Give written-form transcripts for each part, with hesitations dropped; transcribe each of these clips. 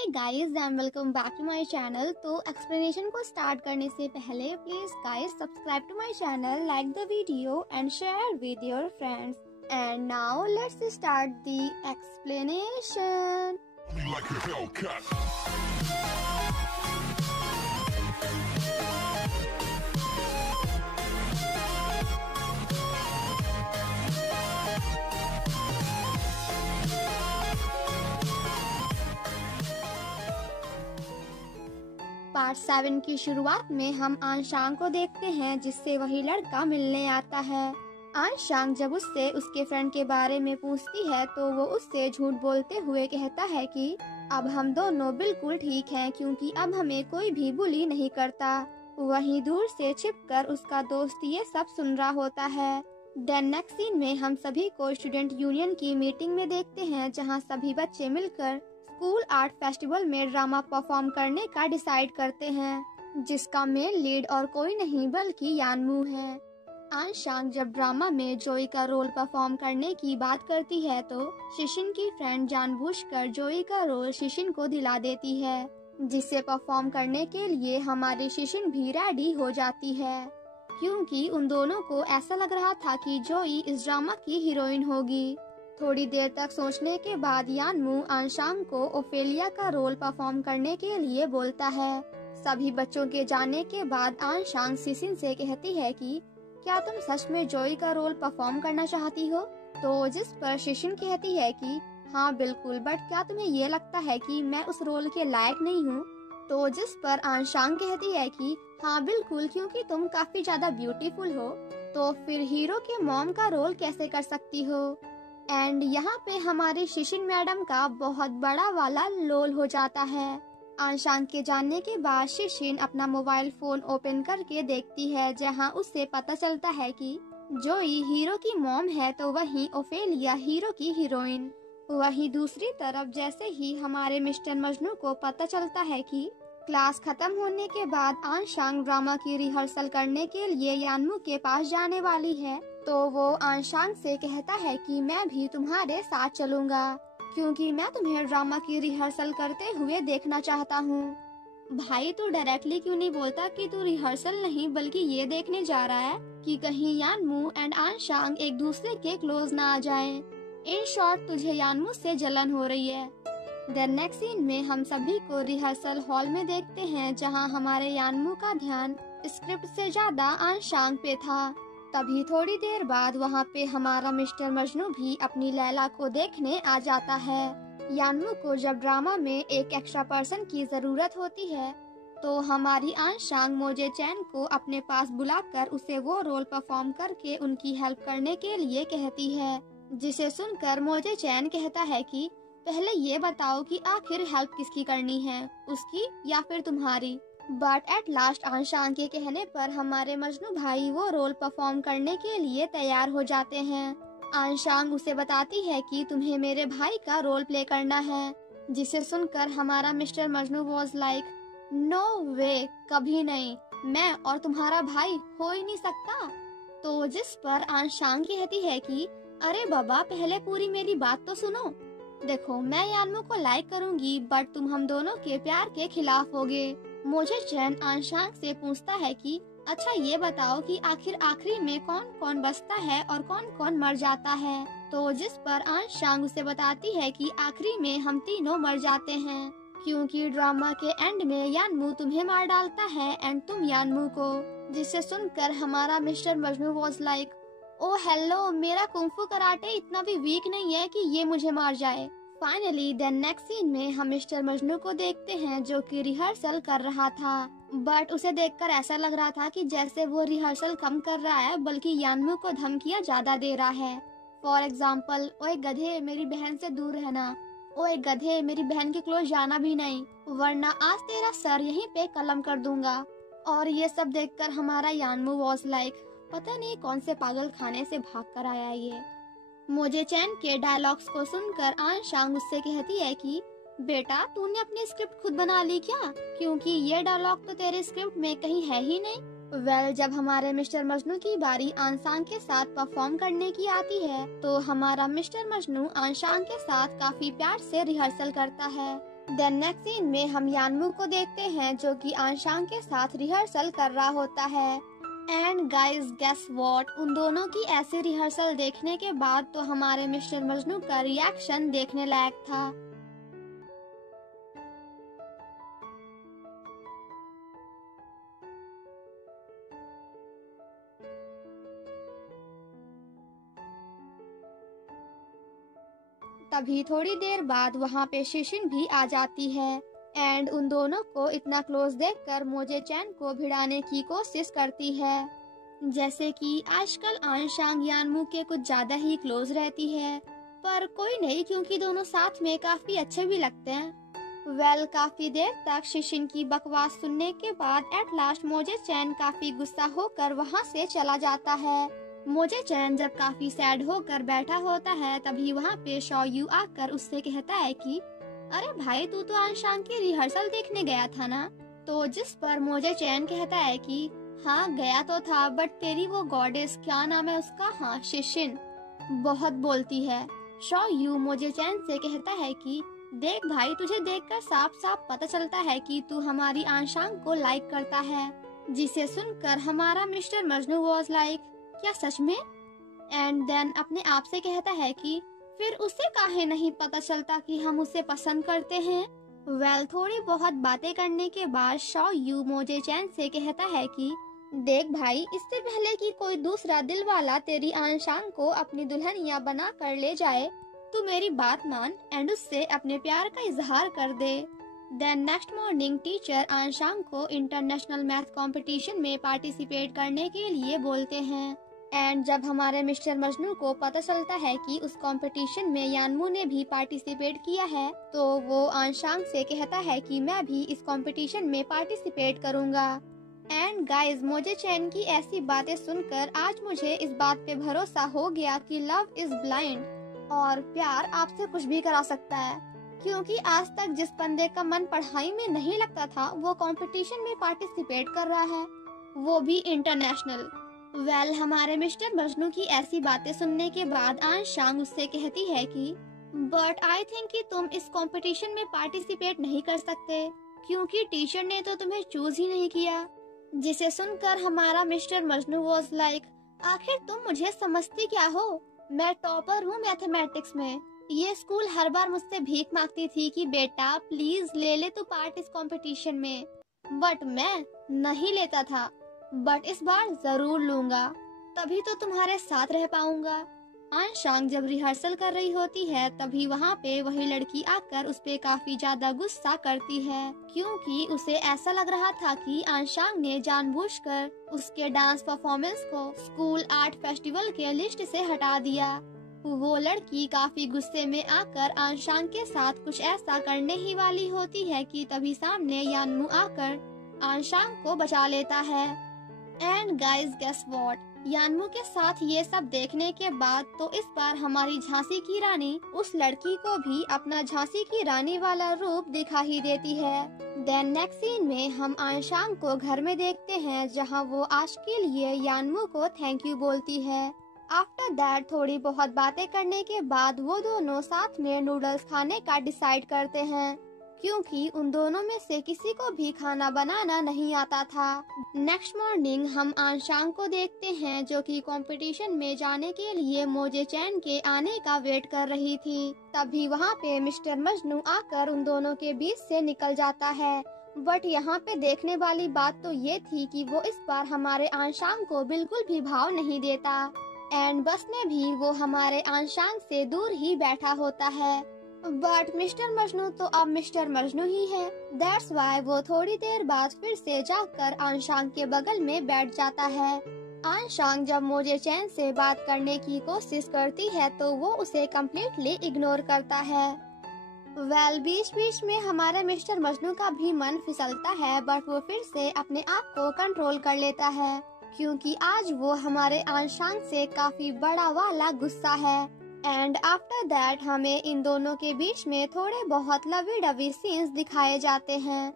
Hey guys and welcome back to my channel. तो explanation को start करने से पहले please guys subscribe to my channel, like the video and share with your friends. And now let's start the explanation. Part 7 की शुरुआत में हम आंशांग को देखते हैं, जिससे वही लड़का मिलने आता है। आंशांग जब उससे उसके फ्रेंड के बारे में पूछती है तो वो उससे झूठ बोलते हुए कहता है कि अब हम दोनों बिल्कुल ठीक हैं, क्योंकि अब हमें कोई भी बुली नहीं करता। वहीं दूर से छिपकर उसका दोस्त ये सब सुन रहा होता है। देन नेक्स्ट सीन में हम सभी को स्टूडेंट यूनियन की मीटिंग में देखते हैं, जहां सभी बच्चे मिलकर स्कूल आर्ट फेस्टिवल में ड्रामा परफॉर्म करने का डिसाइड करते हैं, जिसका मेन लीड और कोई नहीं बल्कि यानमू है। आंशांग जब ड्रामा में जोई का रोल परफॉर्म करने की बात करती है तो शिशिन की फ्रेंड जानबूझकर जोई का रोल शिशिन को दिला देती है, जिसे परफॉर्म करने के लिए हमारी शिशिन भी रेडी हो जाती है, क्योंकि उन दोनों को ऐसा लग रहा था कि जोई इस ड्रामा की हीरोइन होगी। थोड़ी देर तक सोचने के बाद यानमू आंशांग को ओफेलिया का रोल परफॉर्म करने के लिए बोलता है। सभी बच्चों के जाने के बाद आंशांग शिशिन से कहती है कि क्या तुम सच में जोई का रोल परफॉर्म करना चाहती हो? तो जिस पर शिशिन कहती है कि हाँ बिल्कुल, बट क्या तुम्हें ये लगता है कि मैं उस रोल के लायक नहीं हूँ? तो जिस पर आंशांग कहती है कि हाँ बिल्कुल, क्योंकि तुम काफी ज्यादा ब्यूटीफुल हो, तो फिर हीरो के मॉम का रोल कैसे कर सकती हो? एंड यहाँ पे हमारे शिशिन मैडम का बहुत बड़ा वाला लोल हो जाता है। आंशांग के जानने के बाद शिशिन अपना मोबाइल फोन ओपन करके देखती है, जहाँ उससे पता चलता है कि जोई हीरो की मॉम है, तो वहीं ओफेलिया हीरो की हीरोइन। वहीं दूसरी तरफ जैसे ही हमारे मिस्टर मजनू को पता चलता है कि क्लास खत्म होने के बाद आंशांग ड्रामा की रिहर्सल करने के लिए यानमू के पास जाने वाली है, तो वो आंशांग से कहता है कि मैं भी तुम्हारे साथ चलूंगा, क्योंकि मैं तुम्हें ड्रामा की रिहर्सल करते हुए देखना चाहता हूँ। भाई तू डायरेक्टली क्यों नहीं बोलता कि तू रिहर्सल नहीं बल्कि ये देखने जा रहा है कि कहीं यानमू एंड आंशांग एक दूसरे के क्लोज ना आ जाएं। इन शॉर्ट तुझे यानमू से जलन हो रही है। देन नेक्स्ट सीन में हम सभी को रिहर्सल हॉल में देखते हैं, जहां हमारे यानमू का ध्यान स्क्रिप्ट से ज्यादा आंशांग पे था। तभी थोड़ी देर बाद वहां पे हमारा मिस्टर मजनू भी अपनी लैला को देखने आ जाता है। यानमू को जब ड्रामा में एक एक्स्ट्रा पर्सन की जरूरत होती है, तो हमारी आंशांग मोजे चैन को अपने पास बुलाकर उसे वो रोल परफॉर्म करके उनकी हेल्प करने के लिए कहती है, जिसे सुनकर मोजे चैन कहता है कि पहले ये बताओ कि आखिर हेल्प किसकी करनी है, उसकी या फिर तुम्हारी। बट एट लास्ट आंशांग के कहने पर हमारे मजनू भाई वो रोल परफॉर्म करने के लिए तैयार हो जाते हैं। आंशांग उसे बताती है कि तुम्हें मेरे भाई का रोल प्ले करना है, जिसे सुनकर हमारा mister Majnu was like no way, कभी नहीं, मैं और तुम्हारा भाई हो ही नहीं सकता। तो जिस पर आंशांग कहती है कि अरे बाबा, पहले पूरी मेरी बात तो सुनो। देखो, मैं यानमू को लाइक करूंगी, बट तुम हम दोनों के प्यार के खिलाफ होगे। मोजे चैन आंशांग से पूछता है कि अच्छा ये बताओ कि आखिर आखिरी में कौन कौन बचता है और कौन कौन मर जाता है। तो जिस पर आंशांग उसे बताती है कि आखिरी में हम तीनों मर जाते हैं, क्योंकि ड्रामा के एंड में यानमू तुम्हें मार डालता है एंड तुम यानमू को। जिसे सुनकर हमारा mister Majnu was like oh hello, मेरा कुंफू कराटे इतना भी वीक नहीं है कि ये मुझे मार जाए। फाइनली देन नेक्स्ट सीन में हम मिस्टर मजनू को देखते हैं, जो कि रिहर्सल कर रहा था, बट उसे देखकर ऐसा लग रहा था कि जैसे वो रिहर्सल कम कर रहा है बल्कि यानमू को धमकियां ज्यादा दे रहा है। फॉर एग्जाम्पल, ओए गधे, मेरी बहन से दूर रहना, ओए गधे, मेरी बहन के क्लोज जाना भी नहीं, वरना आज तेरा सर यहीं पे कलम कर दूंगा। और ये सब देखकर हमारा यानमू वॉज लाइक पता नहीं कौन से पागल खाने से भाग कर आया है ये। मोजे चैन के डायलॉग्स को सुनकर आंशांग उससे कहती है कि बेटा, तूने अपनी स्क्रिप्ट खुद बना ली क्या, क्योंकि ये डायलॉग तो तेरे स्क्रिप्ट में कहीं है ही नहीं। जब हमारे मिस्टर मजनू की बारी आंशांग के साथ परफॉर्म करने की आती है, तो हमारा मिस्टर मजनू आंशांग के साथ काफी प्यार से रिहर्सल करता है। देन नेक्स्ट सीन में हम यानमू को देखते हैं जो कि आंशांग के साथ रिहर्सल कर रहा होता है। एंड गाइस गेस व्हाट, उन दोनों की ऐसी रिहर्सल देखने के बाद तो हमारे मिस्टर मजनू का रिएक्शन देखने लायक था। तभी थोड़ी देर बाद वहाँ पे शिशिन भी आ जाती है एंड उन दोनों को इतना क्लोज देखकर मोजे चैन को भिड़ाने की कोशिश करती है। जैसे कि आजकल आंशांग यानमू के कुछ ज्यादा ही क्लोज रहती है, पर कोई नहीं क्योंकि दोनों साथ में काफी अच्छे भी लगते हैं। काफी देर तक शिशिन की बकवास सुनने के बाद एट लास्ट मोजे चैन काफी गुस्सा होकर वहाँ से चला जाता है। मोजे चैन जब काफी सैड होकर बैठा होता है तभी वहाँ पे शॉ यू आकर उससे कहता है कि अरे भाई, तू तो आंशांग की रिहर्सल देखने गया था ना। तो जिस पर मोजे चैन कहता है कि हाँ गया तो था, बट तेरी वो गॉडेस क्या नाम है उसका, हाँ शिशिन, बहुत बोलती है। शॉ यू मोजे चैन से कहता है कि देख भाई, तुझे देखकर साफ साफ पता चलता है कि तू हमारी आंशांग को लाइक करता है। जिसे सुनकर हमारा मिस्टर मजनू वॉज लाइक, क्या सच में? एंड देन अपने आप से कहता है कि फिर उसे काहे नहीं पता चलता कि हम उसे पसंद करते हैं। थोड़ी बहुत बातें करने के बाद शॉ यू मोजे चैन से कहता है कि देख भाई, इससे पहले कि कोई दूसरा दिल वाला तेरी आंशांग को अपनी दुल्हनिया बना कर ले जाए, तू मेरी बात मान एंड उससे अपने प्यार का इजहार कर दे। देन नेक्स्ट मॉर्निंग टीचर आंशांग को इंटरनेशनल मैथ कंपटीशन में पार्टिसिपेट करने के लिए बोलते हैं। एंड जब हमारे मिस्टर मजनू को पता चलता है कि उस कंपटीशन में यानमू ने भी पार्टिसिपेट किया है, तो वो आंशांग से कहता है कि मैं भी इस कंपटीशन में पार्टिसिपेट करूंगा। एंड गाइस, मोजे चैन की ऐसी बातें सुनकर आज मुझे इस बात पे भरोसा हो गया कि लव इज ब्लाइंड और प्यार आपसे कुछ भी करा सकता है। क्योंकि आज तक जिस बंदे का मन पढ़ाई में नहीं लगता था, वो कंपटीशन में पार्टिसिपेट कर रहा है, वो भी इंटरनेशनल। हमारे मिस्टर मजनू की ऐसी बातें सुनने के बाद आंशांग उससे कहती है कि बट आई थिंक कि तुम इस कंपटीशन में पार्टिसिपेट नहीं कर सकते क्योंकि टीचर ने तो तुम्हें चूज ही नहीं किया। जिसे सुनकर हमारा मिस्टर मजनू वॉज लाइक, आखिर तुम मुझे समझती क्या हो? मैं टॉपर हूँ मैथमेटिक्स में। ये स्कूल हर बार मुझसे भीख मांगती थी कि बेटा प्लीज ले ले तू पार्ट इस कंपटीशन में, बट मैं नहीं लेता था। बट इस बार जरूर लूंगा, तभी तो तुम्हारे साथ रह पाऊंगा। आंशांग जब रिहर्सल कर रही होती है तभी वहाँ पे वही लड़की आकर उस पे काफी ज्यादा गुस्सा करती है, क्योंकि उसे ऐसा लग रहा था कि आंशांग ने जानबूझकर उसके डांस परफॉर्मेंस को स्कूल आर्ट फेस्टिवल के लिस्ट से हटा दिया। वो लड़की काफी गुस्से में आकर आंशांग के साथ कुछ ऐसा करने ही वाली होती है कि तभी सामने यानमू आकर आंशांग को बचा लेता है। एंड गाइस गेस व्हाट, यानमू के साथ ये सब देखने के बाद तो इस बार हमारी झांसी की रानी उस लड़की को भी अपना झांसी की रानी वाला रूप दिखा ही देती है। देन नेक्स्ट सीन में हम आंशांग को घर में देखते हैं जहां वो आज के लिए यानमू को थैंक यू बोलती है। आफ्टर दैट थोड़ी बहुत बातें करने के बाद वो दोनों साथ में नूडल्स खाने का डिसाइड करते हैं, क्योंकि उन दोनों में से किसी को भी खाना बनाना नहीं आता था। नेक्स्ट मॉर्निंग हम आंशांग को देखते हैं जो कि कंपटीशन में जाने के लिए मोजे चैन के आने का वेट कर रही थी। तभी वहाँ पे मिस्टर मजनू आकर उन दोनों के बीच से निकल जाता है। बट यहाँ पे देखने वाली बात तो ये थी कि वो इस बार हमारे आंशांग को बिल्कुल भी भाव नहीं देता एंड बस में भी वो हमारे आंशांग से दूर ही बैठा होता है। बट मिस्टर मजनू तो अब मिस्टर मजनू ही है। दैट्स वाई वो थोड़ी देर बाद फिर से जाकर आंशांग के बगल में बैठ जाता है। आंशांग जब मोजे चैन से बात करने की कोशिश करती है तो वो उसे कम्प्लीटली इग्नोर करता है। बीच बीच में हमारे मिस्टर मजनू का भी मन फिसलता है, बट वो फिर से अपने आप को कंट्रोल कर लेता है, क्योंकि आज वो हमारे आंशांग से काफी बड़ा वाला गुस्सा है। एंड आफ्टर दैट हमें इन दोनों के बीच में थोड़े बहुत लवी डवी सीन्स दिखाए जाते हैं।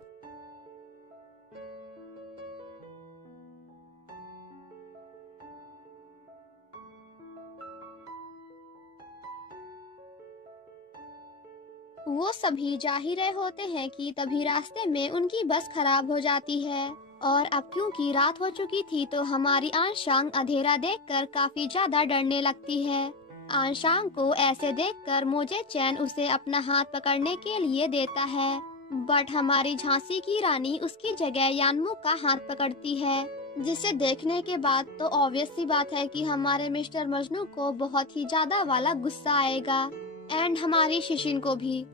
वो सभी जा ही रहे होते हैं कि तभी रास्ते में उनकी बस खराब हो जाती है और अब क्योंकि रात हो चुकी थी तो हमारी आंशांग अंधेरा देखकर काफी ज्यादा डरने लगती है। आंशांग को ऐसे देखकर मोजे चैन उसे अपना हाथ पकड़ने के लिए देता है, बट हमारी झांसी की रानी उसकी जगह यानमू का हाथ पकड़ती है, जिसे देखने के बाद तो ऑब्वियस सी बात है कि हमारे मिस्टर मजनू को बहुत ही ज्यादा वाला गुस्सा आएगा एंड हमारी शिशिन को भी।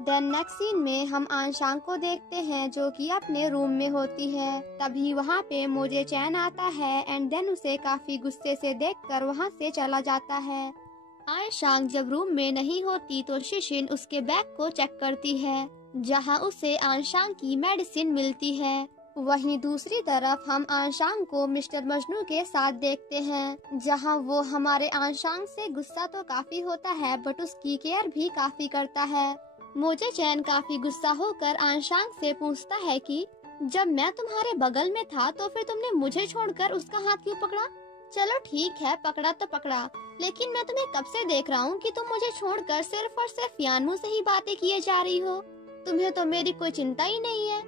देन नेक्स्ट सीन में हम आंशांग को देखते हैं जो कि अपने रूम में होती है। तभी वहाँ पे मोजे चैन आता है एंड देन उसे काफी गुस्से से देखकर वहाँ से चला जाता है। आंशांग जब रूम में नहीं होती तो शिशिन उसके बैग को चेक करती है जहाँ उसे आंशांग की मेडिसिन मिलती है। वहीं दूसरी तरफ हम आंशांग को मिस्टर मजनू के साथ देखते हैं जहाँ वो हमारे आंशांग से गुस्सा तो काफी होता है बट उसकी केयर भी काफी करता है। मोजे चैन काफी गुस्सा होकर आंशांग से पूछता है कि जब मैं तुम्हारे बगल में था तो फिर तुमने मुझे छोड़कर उसका हाथ क्यों पकड़ा? चलो ठीक है, पकड़ा तो पकड़ा, लेकिन मैं तुम्हें कब से देख रहा हूँ कि तुम मुझे छोड़कर सिर्फ और सिर्फ यानमू से ही बातें किए जा रही हो। तुम्हें तो मेरी कोई चिंता ही नहीं है।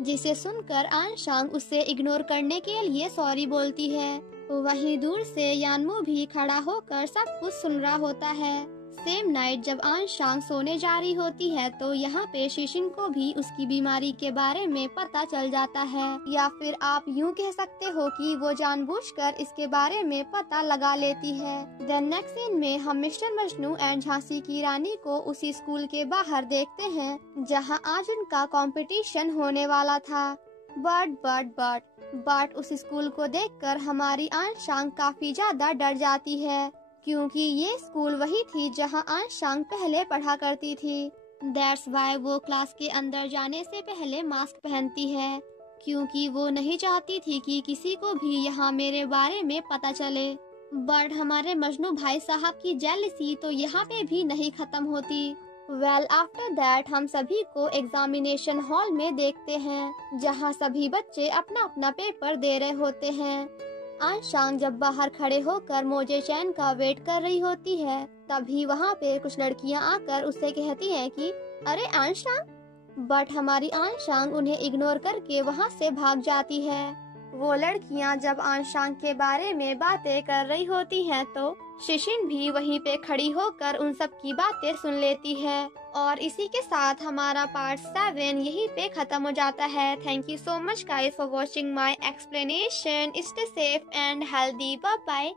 जिसे सुनकर आंशांग उसे इग्नोर करने के लिए सॉरी बोलती है। वहीं दूर से यानमू भी खड़ा होकर सब कुछ सुन रहा होता है। सेम नाइट जब आंशांग सोने जा रही होती है तो यहाँ पे शिशिन को भी उसकी बीमारी के बारे में पता चल जाता है, या फिर आप यूँ कह सकते हो कि वो जानबूझकर इसके बारे में पता लगा लेती है। देन नेक्स्ट सीन में हम मिस्टर मजनू एंड झांसी की रानी को उसी स्कूल के बाहर देखते हैं जहाँ आज उनका कंपटीशन होने वाला था। बट उस स्कूल को देखकर हमारी आंशांग काफी ज्यादा डर जाती है क्योंकि ये स्कूल वही थी जहां आंशांग पहले पढ़ा करती थी। दैट्स वाई वो क्लास के अंदर जाने से पहले मास्क पहनती है क्योंकि वो नहीं चाहती थी कि किसी को भी यहाँ मेरे बारे में पता चले। बट हमारे मजनू भाई साहब की जेलसी तो यहाँ पे भी नहीं खत्म होती। वेल आफ्टर दैट हम सभी को एग्जामिनेशन हॉल में देखते हैं जहाँ सभी बच्चे अपना अपना पेपर दे रहे होते हैं। आंशांग जब बाहर खड़े होकर मोजे चैन का वेट कर रही होती है तभी वहाँ पे कुछ लड़कियाँ आकर उससे कहती हैं कि अरे आंशांग, बट हमारी आंशांग उन्हें इग्नोर करके वहाँ से भाग जाती है। वो लड़कियाँ जब आंशांग के बारे में बातें कर रही होती हैं तो शिशिन भी वहीं पे खड़ी होकर उन सब की बातें सुन लेती है। और इसी के साथ हमारा पार्ट 7 यहीं पे खत्म हो जाता है। Thank you so much guys for watching my explanation. Stay safe and healthy. Bye bye.